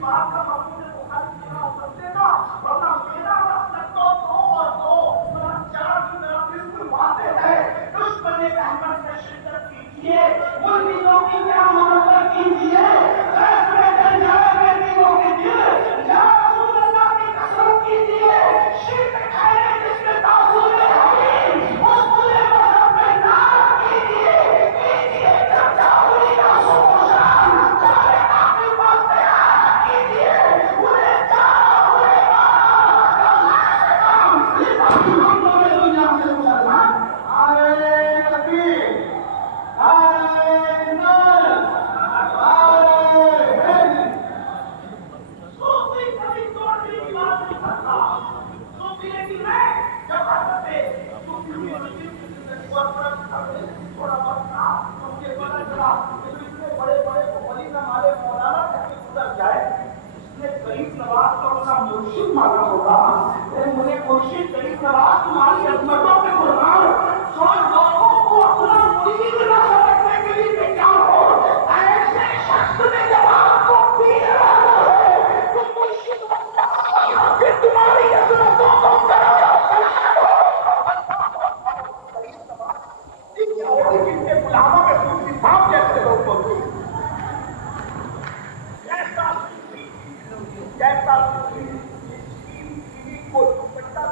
बात का मकसद बुखारी पूरा समझे ना, वरना मेरा मकसद तो 2 और 2 4 की तरफ बिल्कुल वादे है। दुश्मन अहमद से शिद्दत कीजिए, मुल्कियों की क्या मोहब्बत कीजिए, फैसले कर जाए बेटियों के दिल, या रसूल अल्लाह की कसम कीजिए, शिर्क खाए जिसके तासुर है हमीद, उस पूरे मजहब में नाम कीजिए चर्चा हुई ना सुशान, सारे काफिर बोलते हैं कीजिए, उन्हें चारा हुए दुनिया से मुसलमान आए नबी आए नर आए हिंद। सूफी कभी तोड़ने की बात नहीं करता, सूफी लेकिन मैं जब से सूफी हुई थोड़ा बहुत था उनके पता चला कि इतने बड़े बड़े वली न मारे मौलाना कैसे गुजर जाए, इसने गरीब नवाज को अपना मुर्शिद माना होगा। मुझे मुर्शिद गरीब नवाज तुम्हारी अजमतों पे कुर्बान, सौ लोगों को अपना मुरीद न समझने के लिए तैयार हो, ऐसे शख्स ने जब आपको पीर बनाना है तो मुर्शिद बनना, फिर तुम्हारी अजमतों को करो जिनके गुलामों में सूफी साहब जैसे लोग होते हैं। जैसा सूफी को दुपट्टा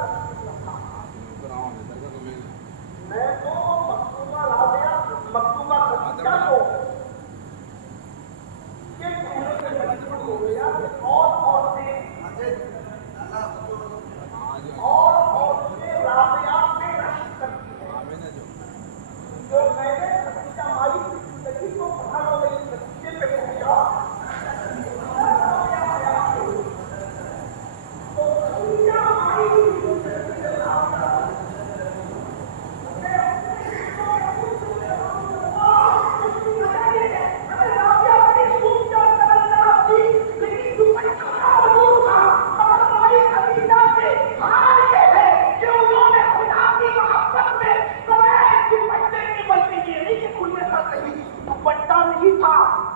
मैं तो मखदूमा राबिया मखदूमा खदीजा को ये कहने से मजबूर हो गया कि और से राबिया में रश्क करती है। जो मैंने खदीजा माई की जिंदगी को पढ़ा और इस नतीजे पे पहुंचा तो खदीजा माई की जिंदगी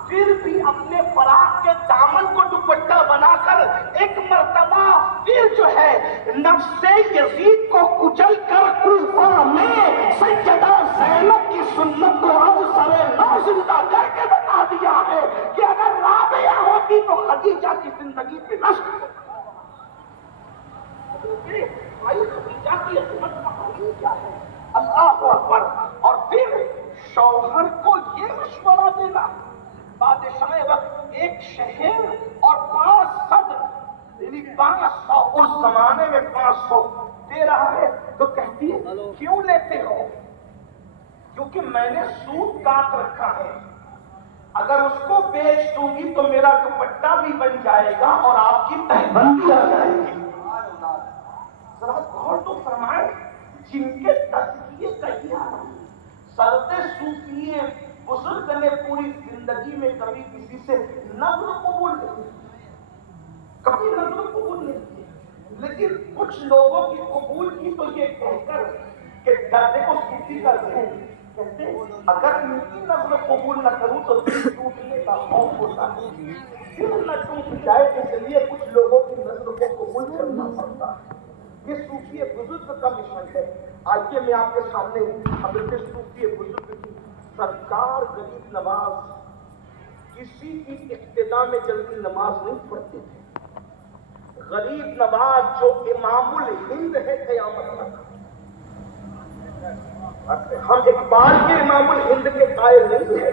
फिर भी अपने फराक के दामन को दुपट्टा बनाकर एक मर्तबा फिर जो है नफ्से यजीद को कुचल कर कूफा में सैयदा ज़ैनब की सुन्नत को अब सरे नौ जिंदा करके बता दिया है कि अगर राबिया होती तो खदीजा की जिंदगी पे नष्ट भाई खदीजा की अजमत का हाल क्या है, अल्लाह अकबर। और फिर शौहर को ये मशवरा देना, बादशाह वक्त एक शहर और 5 सदर यानी 500 उस जमाने में 500 दे रहा है, तो कहती है क्यों लेते हो, क्योंकि मैंने सूद काट रखा है, अगर उसको बेच दूंगी तो मेरा दुपट्टा भी बन जाएगा और आपकी तहबंदी आ जाएगी। जरा गौर तो फरमाए, जिनके तज़किए कहिया सरते सूफिए बुजुर्ग ने पूरी जिंदगी में कभी किसी से नज़्र कबूल नहीं, कभी नज़्र कबूल नहीं की, लेकिन कुछ लोगों की कबूल की तो ये कहकर कि दर्दे को सूफी का ज़हन कहते अगर इनकी नज़्र कबूल न करूं तो दिल टूटने का खौफ होता है, दिल न टूट जाए इसलिए कुछ लोगों की नज़्र को कबूल करना पड़ता है। ये सूफी बुजुर्ग का मिशन है। आइए मैं आपके सामने हजरत सूफी बुजुर्ग की सरकार गरीब नवाज किसी की इब्तिदा में जल्दी नमाज नहीं पढ़ते थे। गरीब नवाज जो इमामुल हिंद है क़यामत तक, हम इकबाल के इमामुल हिंद के कायल नहीं है।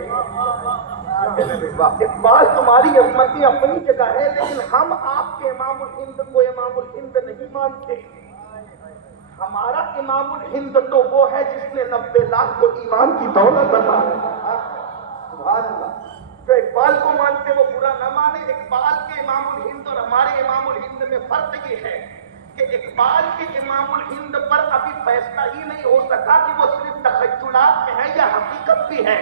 इकबाल तुम्हारी अजमती अपनी जगह है, लेकिन हम आपके इमामुल हिंद को इमामुल हिंद नहीं मानते। हमारा इमामुल हिंद तो वो है जिसने 90 लाख को ईमान की दौलत अता की। जो इकबाल को मानते वो बुरा न माने। इकबाल के इमामुल हिंद और हमारे इमामुल हिंद में फर्क ये है कि इकबाल के इमामुल हिंद पर अभी फैसला ही नहीं हो सका कि वो सिर्फ तखय्युलात में है या हकीकत भी है,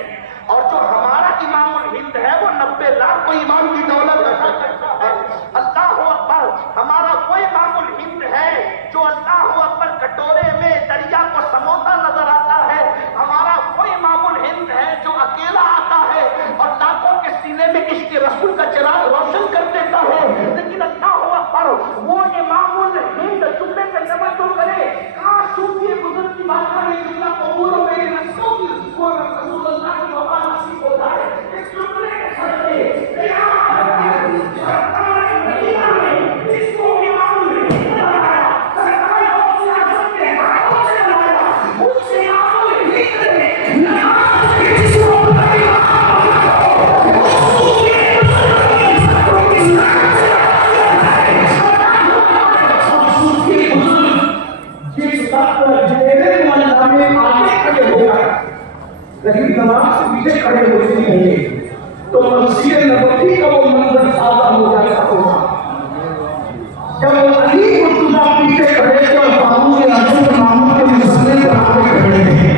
और जो हमारा इमामुल हिंद है वो 90 लाख को ईमान की दौलत अता करता है। अल्लाह अकबर। हमारा वो इमामुल हिंद है जो अल्लाह अकबर कटोरे में दरिया को समोता नजर आता है। हमारा वो इमामुल हिंद है जो अकेला आता है और लाखों के सीने में इश्क रसूल का चिराग रोशन कर देता جاتا ہے، لیکن اللہ اکبر وہ امام الہند جملے پہ توجہ کرے، کاش صوفی بزرگ کی بات کرنے جملہ قبول ہو میرے رسول وہ رسول اللہ کی وفا نصیب ہو جائے، اس جملے کے صدقے سرکار مدینہ میں جس کو امام الہند بنایا، سرکار غوث اعظم کے ہاتھوں سے بنایا، اس امام الہند نے نماز کے جس کو بنایا غریب نماز سے پیچھے کھڑے ہوتے ہوں گے تو مسجد نبوی کا وہ منظر سادہ ہو جاتا ہوگا. جب علی مرتضیٰ پیچھے کھڑے تھے اور فاروق اعظم امام کے مسلے پر آگے کھڑے تھے،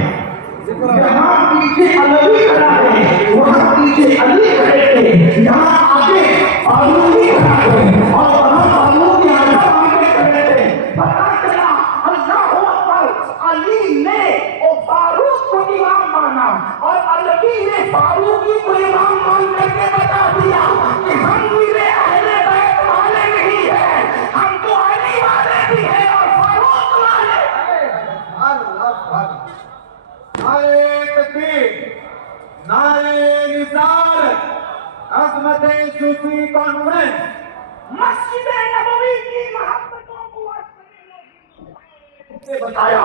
جہاں پیچھے علی کھڑا ہے وہاں پیچھے علی کھڑے تھے، یہاں آگے فاروق کھڑا ہے اور وہاں فاروق اعظم آگے کھڑے تھے. پتا چلا اللہ اکبر، علی نے وہ فاروق کو امام مانا اور علی نے فاروقی کو امام مان کر کے بتا دیا کہ ہم میرے اہل بیت والے نہیں ہیں، ہم تو علی والے بھی ہیں اور فاروق والے. نعرے تکبیر، نعرے رسالت، عظمت صوفی کانفرنس. مسجد نبوی کی محبتوں کو بتایا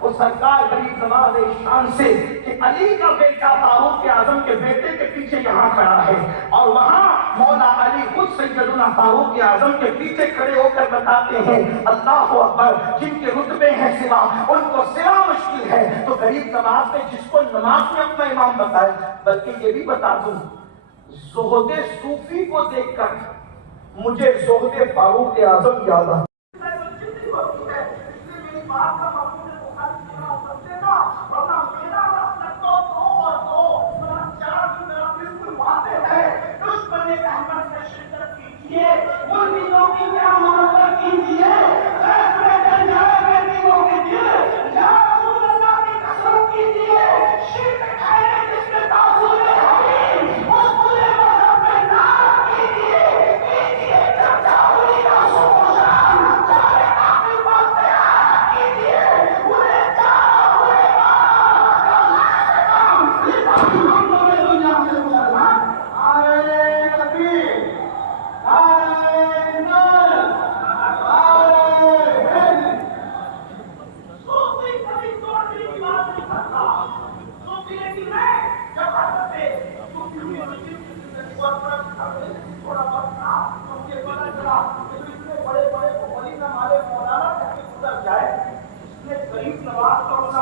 وہ سرکار غریب نواز شان سے کہ علی کا بیٹا فاروق اعظم کے بیٹے کے پیچھے یہاں کھڑا ہے، اور وہاں مولا علی خود سیدنا فاروق اعظم کے پیچھے کھڑے ہو کر بتاتے ہیں اللہ اکبر، جن کے رتبے ہیں سوا ان کو سوا مشکل ہے. تو غریب نواز نے جس کو نماز میں اپنا امام بتایا، بلکہ یہ بھی بتا دوں زہد صوفی کو دیکھ کر مجھے زہد فاروق اعظم یاد آ.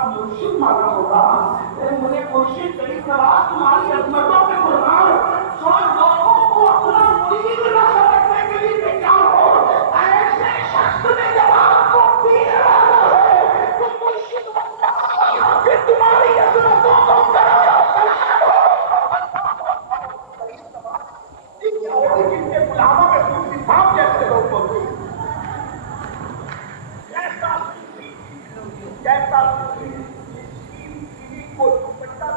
مرشد مانا ہوگا مجھے مرشد غریب نواز تمہاری عظمتوں پہ قربان جو لوگوں کو اپنا مرید نہ سمجھنے کے لیے تیار ہو، ایسے شخص نے جب آپ کو پیر بنانا ہے تو مرشد بننا پھر تمہاری عظمتوں کو کرایا جن کے غلاموں میں صوفی صاحب جیسے لوگ ہوتے ہیں. جیسا کو دوپٹہ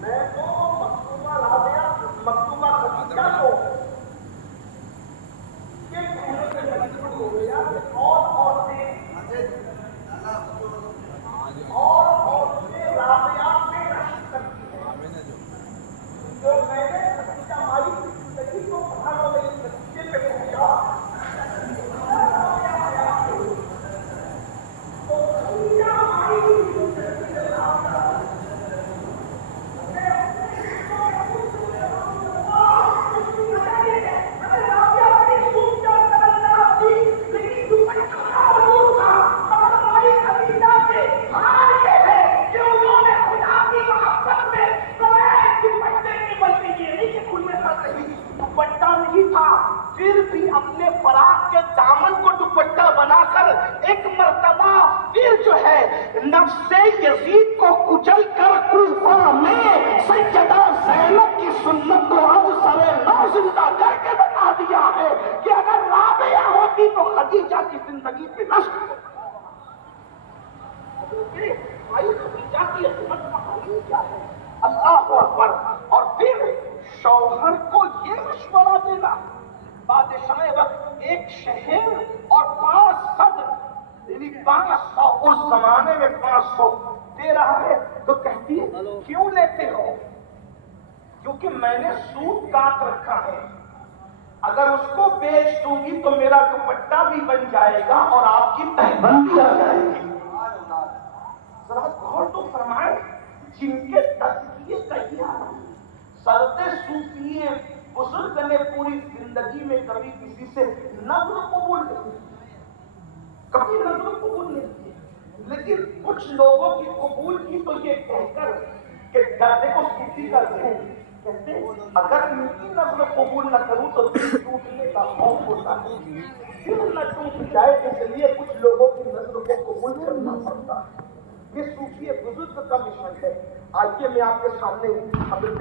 میں تو مختومہ رابعہ مختومہ خدیجہ کو یہ کہنے سے مجبور ہو گیا کہ اور عورتیں رابعہ میں رشک کرتی ہیں. جو میں نے خدیجہ مائی کی زندگی کو پڑھا اور اس نتیجے پہ پہنچا پھر بھی اپنے فراق کے دامن کو دوپٹہ بنا کر ایک مرتبہ پھر جو ہے نفس یزید کو کچل کر کوفہ میں سیدہ زینب کی سنت کو اوسر نو زندہ کر کے بتا دیا ہے کہ اگر رابعہ ہوتی تو خدیجہ کی زندگی پہ نشر ہوتا. بھائی خدیجہ کی عظمت کا حقیقت کیا ہے؟ اللہ اکبر. اور پھر شوہر کو शहर और 5 सदर, यानी 500, उस जमाने में 500 दे रहा है। तो कहती है क्यों लेते हो? क्योंकि मैंने सूत काट रखा है, अगर उसको बेच दूंगी तो मेरा दुपट्टा भी बन जाएगा और आपकी तहबंदी आ जाएगी। जरा गौर तो फरमाए, जिनके तज़किए कहिया सरते सूफिए बुजुर्ग ने पूरी जिंदगी में कभी किसी से नज़्र कबूल नहीं, कभी नज़्र कबूल नहीं की, लेकिन कुछ लोगों की कबूल की तो ये कहकर कि दर्द को सूफी करते हैं, कहते अगर इनकी नज़्र कबूल न करूं तो दिल टूटने का खौफ होता है, दिल न टूट जाए इसलिए कुछ लोगों की नज़्र को कबूल करना पड़ता है। ये सूफी बुजुर्ग का मिशन है। आइए मैं आपके सामने हज़रत